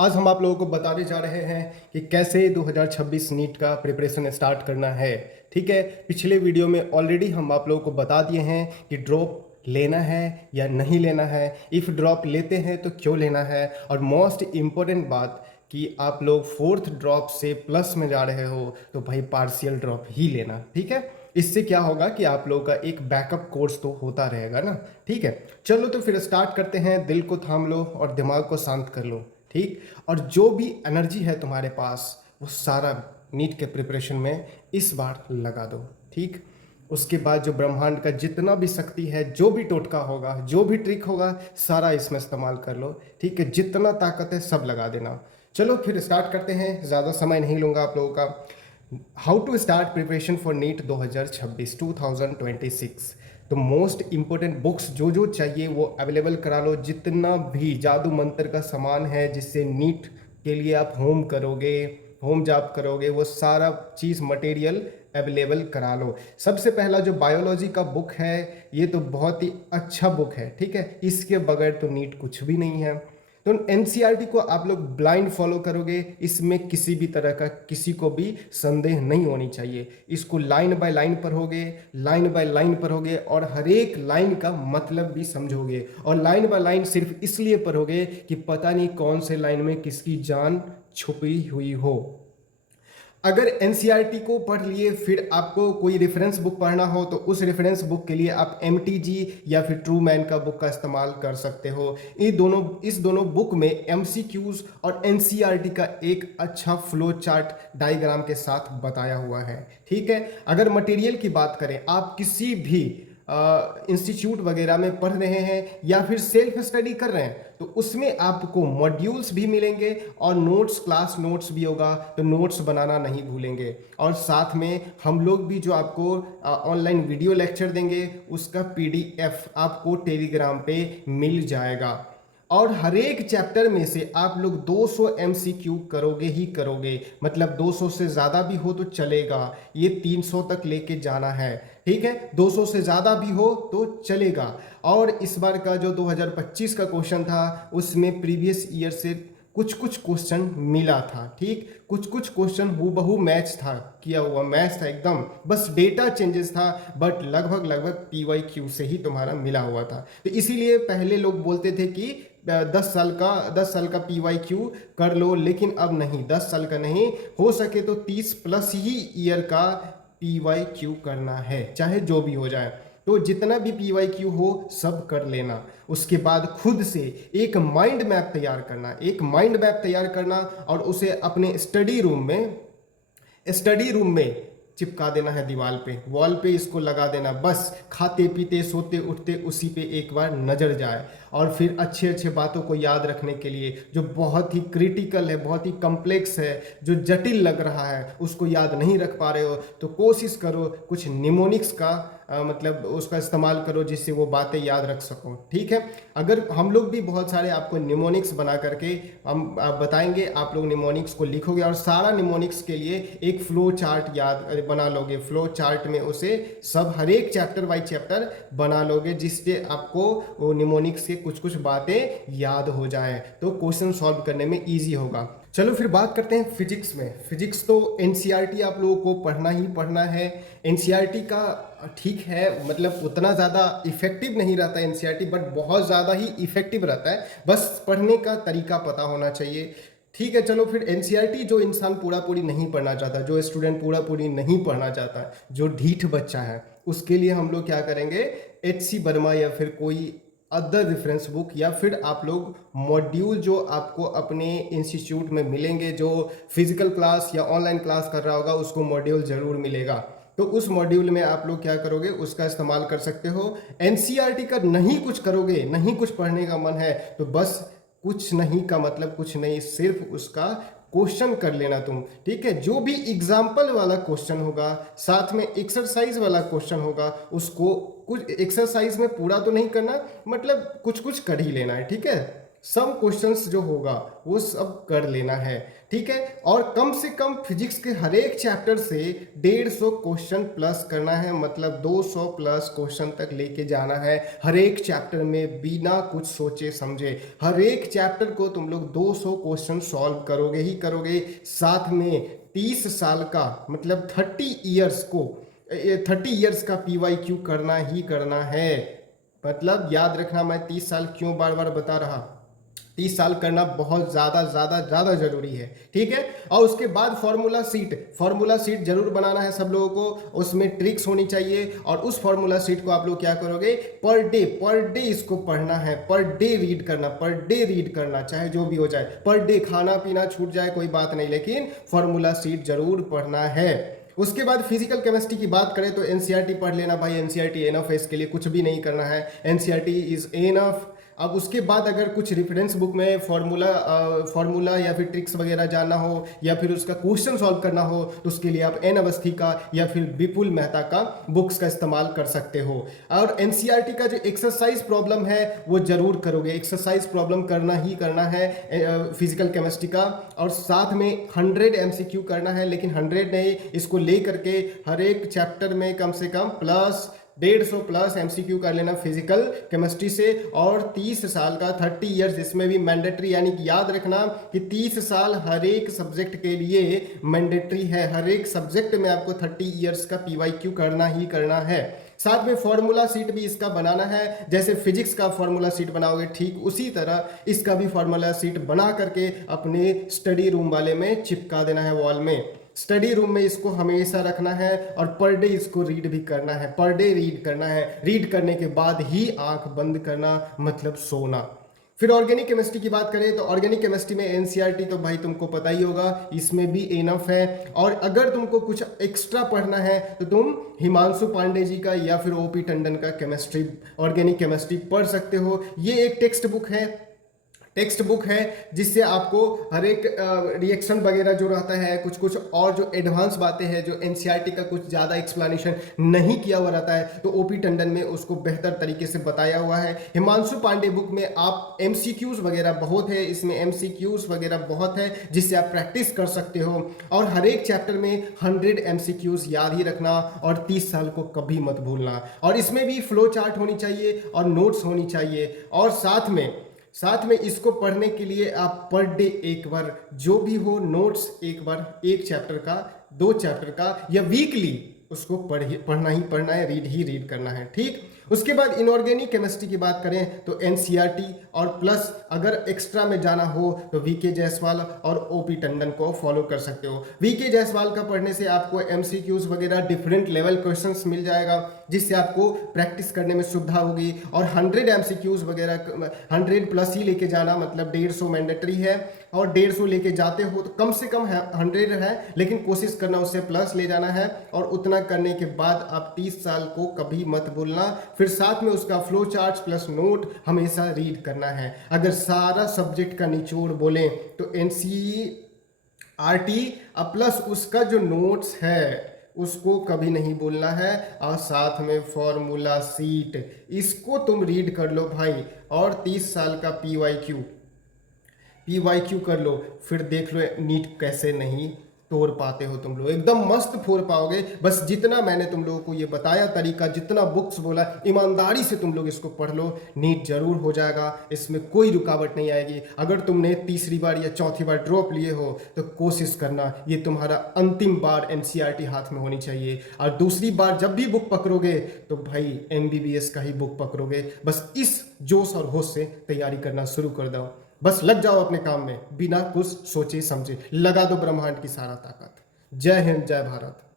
आज हम आप लोगों को बताने जा रहे हैं कि कैसे 2026 नीट का प्रिपरेशन स्टार्ट करना है। ठीक है, पिछले वीडियो में ऑलरेडी हम आप लोगों को बता दिए हैं कि ड्रॉप लेना है या नहीं लेना है, इफ़ ड्रॉप लेते हैं तो क्यों लेना है, और मोस्ट इम्पोर्टेंट बात कि आप लोग फोर्थ ड्रॉप से प्लस में जा रहे हो तो भाई पार्शियल ड्रॉप ही लेना। ठीक है, इससे क्या होगा कि आप लोगों का एक बैकअप कोर्स तो होता रहेगा ना। ठीक है, चलो तो फिर स्टार्ट करते हैं। दिल को थाम लो और दिमाग को शांत कर लो। ठीक, और जो भी एनर्जी है तुम्हारे पास वो सारा नीट के प्रिपरेशन में इस बार लगा दो। ठीक, उसके बाद जो ब्रह्मांड का जितना भी शक्ति है, जो भी टोटका होगा, जो भी ट्रिक होगा, सारा इसमें इस्तेमाल कर लो। ठीक है, जितना ताकत है सब लगा देना। चलो फिर स्टार्ट करते हैं, ज़्यादा समय नहीं लूँगा आप लोगों का। How to start preparation for NEET 2026। तो मोस्ट इम्पोर्टेंट बुक्स जो जो चाहिए वो अवेलेबल करा लो। जितना भी जादू मंत्र का सामान है जिससे नीट के लिए आप होम जॉब करोगे, वो सारा चीज़ मटेरियल अवेलेबल करा लो। सबसे पहला जो बायोलॉजी का बुक है, ये तो बहुत ही अच्छा बुक है। ठीक है, इसके बगैर तो नीट कुछ भी नहीं है। तो एनसीईआरटी को आप लोग ब्लाइंड फॉलो करोगे, इसमें किसी भी तरह का किसी को भी संदेह नहीं होनी चाहिए। इसको लाइन बाय लाइन पढ़ोगे और हर एक लाइन का मतलब भी समझोगे। और लाइन बाय लाइन सिर्फ इसलिए पढ़ोगे कि पता नहीं कौन से लाइन में किसकी जान छुपी हुई हो। अगर एनसीईआरटी को पढ़ लिए फिर आपको कोई रेफरेंस बुक पढ़ना हो तो उस रेफरेंस बुक के लिए आप एमटीजी या फिर ट्रू मैन का बुक का इस्तेमाल कर सकते हो। इस दोनों बुक में एमसीक्यूज और एनसीईआरटी का एक अच्छा फ्लो चार्ट डायग्राम के साथ बताया हुआ है। ठीक है, अगर मटेरियल की बात करें, आप किसी भी इंस्टीट्यूट वगैरह में पढ़ रहे हैं या फिर सेल्फ स्टडी कर रहे हैं तो उसमें आपको मॉड्यूल्स भी मिलेंगे और क्लास नोट्स भी होगा, तो नोट्स बनाना नहीं भूलेंगे। और साथ में हम लोग भी जो आपको ऑनलाइन वीडियो लेक्चर देंगे उसका पीडीएफ आपको टेलीग्राम पे मिल जाएगा। और हर एक चैप्टर में से आप लोग 200 एमसीक्यू करोगे ही करोगे, मतलब 200 से ज़्यादा भी हो तो चलेगा, ये 300 तक लेके जाना है। ठीक है, 200 से ज़्यादा भी हो तो चलेगा। और इस बार का जो 2025 का क्वेश्चन था उसमें प्रीवियस ईयर से कुछ कुछ क्वेश्चन मिला था। ठीक, कुछ कुछ क्वेश्चन हूबहू मैच था, किया हुआ मैच था एकदम, बस डेटा चेंजेस था, बट लगभग पीवाईक्यू से ही तुम्हारा मिला हुआ था। तो इसीलिए पहले लोग बोलते थे कि 10 साल का पीवाईक्यू कर लो, लेकिन अब नहीं, 10 साल का नहीं, हो सके तो 30 प्लस ही ईयर का पीवाईक्यू करना है, चाहे जो भी हो जाए। तो जितना भी पीवाईक्यू हो सब कर लेना। उसके बाद खुद से एक माइंड मैप तैयार करना और उसे अपने स्टडी रूम में चिपका देना है, दीवार पे, वॉल पे इसको लगा देना। बस खाते पीते सोते उठते उसी पे एक बार नजर जाए। और फिर अच्छे अच्छे बातों को याद रखने के लिए, जो बहुत ही क्रिटिकल है, बहुत ही कम्प्लेक्स है, जो जटिल लग रहा है, उसको याद नहीं रख पा रहे हो तो कोशिश करो कुछ निमोनिक्स का मतलब उसका इस्तेमाल करो जिससे वो बातें याद रख सको। ठीक है, अगर हम लोग भी बहुत सारे आपको निमोनिक्स बना करके हम बताएंगे, आप लोग निमोनिक्स को लिखोगे और सारा निमोनिक्स के लिए एक फ्लो चार्ट याद बना लोगे। फ्लो चार्ट में उसे सब हर एक चैप्टर बाय चैप्टर बना लोगे जिससे आपको वो निमोनिक्स के कुछ कुछ बातें याद हो जाए, तो क्वेश्चन सॉल्व करने में ईजी होगा। चलो फिर बात करते हैं फिजिक्स में। फिजिक्स तो एनसीईआरटी आप लोगों को पढ़ना ही पढ़ना है। एनसीईआरटी का ठीक है, मतलब उतना ज़्यादा इफेक्टिव नहीं रहता एनसीईआरटी, बट बहुत ज़्यादा ही इफेक्टिव रहता है, बस पढ़ने का तरीका पता होना चाहिए। ठीक है, चलो फिर एनसीईआरटी जो इंसान पूरा पूरी नहीं पढ़ना चाहता, जो स्टूडेंट पूरा पूरी नहीं पढ़ना चाहता, जो ढीठ बच्चा है, उसके लिए हम लोग क्या करेंगे, एचसी वर्मा या फिर कोई अदर रेफरेंस बुक या फिर आप लोग मॉड्यूल जो आपको अपने इंस्टीट्यूट में मिलेंगे, जो फिजिकल क्लास या ऑनलाइन क्लास कर रहा होगा उसको मॉड्यूल जरूर मिलेगा, तो उस मॉड्यूल में आप लोग क्या करोगे, उसका इस्तेमाल कर सकते हो। एनसीईआरटी का नहीं कुछ करोगे, नहीं कुछ पढ़ने का मन है तो बस कुछ नहीं का मतलब कुछ नहीं, सिर्फ उसका क्वेश्चन कर लेना तुम। ठीक है, जो भी एग्जाम्पल वाला क्वेश्चन होगा, साथ में एक्सरसाइज वाला क्वेश्चन होगा, उसको कुछ एक्सरसाइज में पूरा तो नहीं करना, मतलब कुछ कुछ कर ही लेना है। ठीक है, सम क्वेश्चंस जो होगा वो सब कर लेना है, ठीक है। और कम से कम फिजिक्स के हर एक चैप्टर से 150 क्वेश्चन प्लस करना है, मतलब 200 प्लस क्वेश्चन तक लेके जाना है हर एक चैप्टर में, बिना कुछ सोचे समझे। हर एक चैप्टर को तुम लोग 200 क्वेश्चन सॉल्व करोगे ही करोगे। साथ में 30 साल का मतलब 30 ईयर्स का PYQ करना ही करना है। मतलब याद रखना, मैं 30 साल क्यों बार बार बता रहा, 30 साल करना बहुत ज़्यादा ज़्यादा ज़्यादा जरूरी है, ठीक है। और उसके बाद फॉर्मूला सीट जरूर बनाना है सब लोगों को, उसमें ट्रिक्स होनी चाहिए। और उस फॉर्मूला सीट को आप लोग क्या करोगे, पर डे इसको पढ़ना है, पर डे रीड करना, चाहे जो भी हो जाए, पर डे खाना पीना छूट जाए कोई बात नहीं, लेकिन फॉर्मूला सीट जरूर पढ़ना है। उसके बाद फिजिकल केमिस्ट्री की बात करें तो एनसीईआरटी पढ़ लेना भाई, एनसीईआरटी एनफ है, इसके लिए कुछ भी नहीं करना है, एनसीईआरटी इज एनफ। अब उसके बाद अगर कुछ रेफरेंस बुक में फॉर्मूला या फिर ट्रिक्स वगैरह जानना हो या फिर उसका क्वेश्चन सॉल्व करना हो तो उसके लिए आप एन अवस्थी का या फिर विपुल मेहता का बुक्स का इस्तेमाल कर सकते हो। और एनसीईआरटी का जो एक्सरसाइज प्रॉब्लम है वो जरूर करोगे, एक्सरसाइज प्रॉब्लम करना ही करना है फिजिकल केमिस्ट्री का। और साथ में 100 MCQ करना है, लेकिन 100 नहीं, इसको ले करके हर एक चैप्टर में कम से कम 150 प्लस MCQ कर लेना फिजिकल केमिस्ट्री से। और 30 साल का 30 ईयर्स, इसमें भी मैंडेटरी, यानी कि याद रखना कि 30 साल हर एक सब्जेक्ट के लिए मैंडेटरी है, हर एक सब्जेक्ट में आपको 30 ईयर्स का PYQ करना ही करना है। साथ में फॉर्मूला सीट भी इसका बनाना है, जैसे फिजिक्स का फॉर्मूला सीट बनाओगे ठीक उसी तरह इसका भी फॉर्मूला सीट बना करके अपने स्टडी रूम वाले में चिपका देना है वॉल में। स्टडी रूम में इसको हमेशा रखना है और पर डे इसको रीड भी करना है, पर डे रीड करना है। रीड करने के बाद ही आंख बंद करना, मतलब सोना। फिर ऑर्गेनिक केमिस्ट्री की बात करें तो ऑर्गेनिक केमिस्ट्री में एनसीईआरटी तो भाई तुमको पता ही होगा, इसमें भी इनफ है। और अगर तुमको कुछ एक्स्ट्रा पढ़ना है तो तुम हिमांशु पांडे जी का या फिर OP टंडन का केमिस्ट्री, ऑर्गेनिक केमिस्ट्री पढ़ सकते हो। ये एक टेक्स्ट बुक है जिससे आपको हर एक रिएक्शन वगैरह जो रहता है, कुछ कुछ और जो एडवांस बातें हैं जो एनसीईआरटी का कुछ ज़्यादा एक्सप्लेनेशन नहीं किया हुआ रहता है, तो OP टंडन में उसको बेहतर तरीके से बताया हुआ है। हिमांशु पांडे बुक में आप MCQs वगैरह बहुत है, इसमें MCQs वगैरह बहुत है जिससे आप प्रैक्टिस कर सकते हो। और हर एक चैप्टर में 100 MCQs याद ही रखना और 30 साल को कभी मत भूलना। और इसमें भी फ्लो चार्ट होनी चाहिए और नोट्स होनी चाहिए। और साथ में इसको पढ़ने के लिए आप पर डे एक बार जो भी हो नोट्स, एक बार एक चैप्टर का, 2 चैप्टर का, या वीकली उसको पढ़ना ही पढ़ना है, रीड करना है, ठीक। उसके बाद इनऑर्गेनिक केमिस्ट्री की बात करें तो एनसीईआरटी और प्लस अगर एक्स्ट्रा में जाना हो तो VK जायसवाल और OP टंडन को फॉलो कर सकते हो। VK जायसवाल का पढ़ने से आपको MCQs वगैरह डिफरेंट लेवल क्वेश्चंस मिल जाएगा जिससे आपको प्रैक्टिस करने में सुविधा होगी। और 100 MCQs वगैरह 100 प्लस ही लेके जाना, मतलब 150 मैंडेटरी है और 150 लेके जाते हो तो कम से कम 100 है, लेकिन कोशिश करना उससे प्लस ले जाना है। और उतना करने के बाद आप 30 साल को कभी मत भूलना। फिर साथ में उसका फ्लो चार्ट प्लस नोट हमेशा रीड करना है। अगर सारा सब्जेक्ट का निचोड़ बोलें तो एनसीईआरटी प्लस उसका जो नोट्स है उसको कभी नहीं बोलना है। और साथ में फॉर्मूला सीट, इसको तुम रीड कर लो भाई। और 30 साल का PYQ कर लो, फिर देख लो नीट कैसे नहीं तोड़ पाते हो तुम लोग, एकदम मस्त फोड़ पाओगे। बस जितना मैंने तुम लोगों को ये बताया तरीका, जितना बुक्स बोला, ईमानदारी से तुम लोग इसको पढ़ लो, नीट जरूर हो जाएगा, इसमें कोई रुकावट नहीं आएगी। अगर तुमने तीसरी बार या चौथी बार ड्रॉप लिए हो तो कोशिश करना ये तुम्हारा अंतिम बार एनसीईआरटी हाथ में होनी चाहिए। और दूसरी बार जब भी बुक पकड़ोगे तो भाई MBBS का ही बुक पकड़ोगे। बस इस जोश और होश से तैयारी करना शुरू कर दो, बस लग जाओ अपने काम में बिना कुछ सोचे समझे, लगा दो ब्रह्मांड की सारा ताकत। जय हिंद, जय भारत।